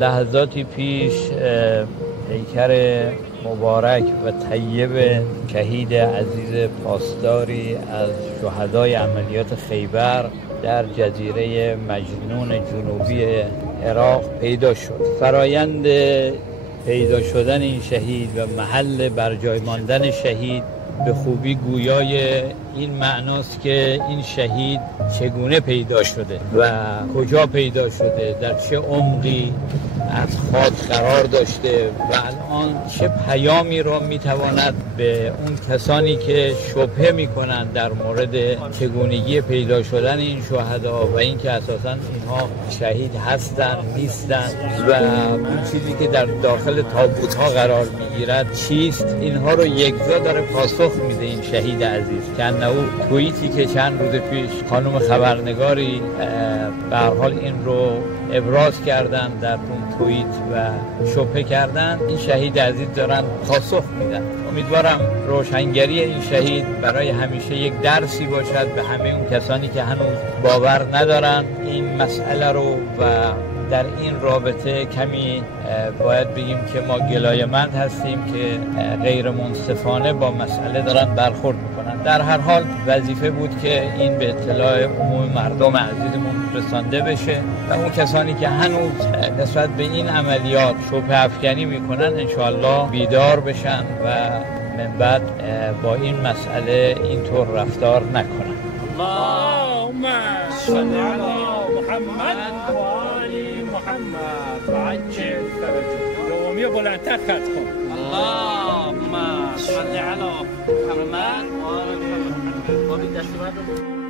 لحظاتی پیش پیکر مبارک و طیب شهید عزیز پاسداری از شهدای عملیات خیبر در جزیره مجنون جنوبی عراق پیدا شد. فرایند پیدا شدن این شهید و محل برجای ماندن شهید به خوبی گویای این معناست که این شهید چگونه پیدا شده و کجا پیدا شده، در چه عمقی از خاک قرار داشته و الان چه پیامی را میتواند به اون کسانی که شبهه میکنن در مورد چگونگی پیدا شدن این شهدا و اینکه اساساً اینها شهید هستن نیستن و اون چیزی که در داخل تابوت ها قرار میگیرد چیست، اینها رو یکجا داره پاسخ میده این شهید عزیز. که انه توییتی که چند روز پیش خانم خبرنگاری به هر حال این رو ابراز کردن در اون توییت و شبهه کردن، این شهید عزیز دارن پاسخ میدن. امیدوارم روشنگری این شهید برای همیشه یک درسی باشد به همه اون کسانی که هنوز باور ندارن این مسئله رو و در این رابطه کمی باید بگیم که ما گلایه‌مند هستیم که غیر منصفانه با مسئله دارن برخورد میکنن. در هر حال وظیفه بود که این به اطلاع عموم مردم عزیزمون رسانده بشه و اون کسانی که هنوز نسبت به این عملیات شبهه افکنی میکنن انشاءالله بیدار بشن و من بعد با این مسئله اینطور رفتار نکنن. اللهم صل علی محمد و آل محمد و عجل فرجهم. قومی بلندتر خط کن. اللهم صل علی محمد و آل محمد.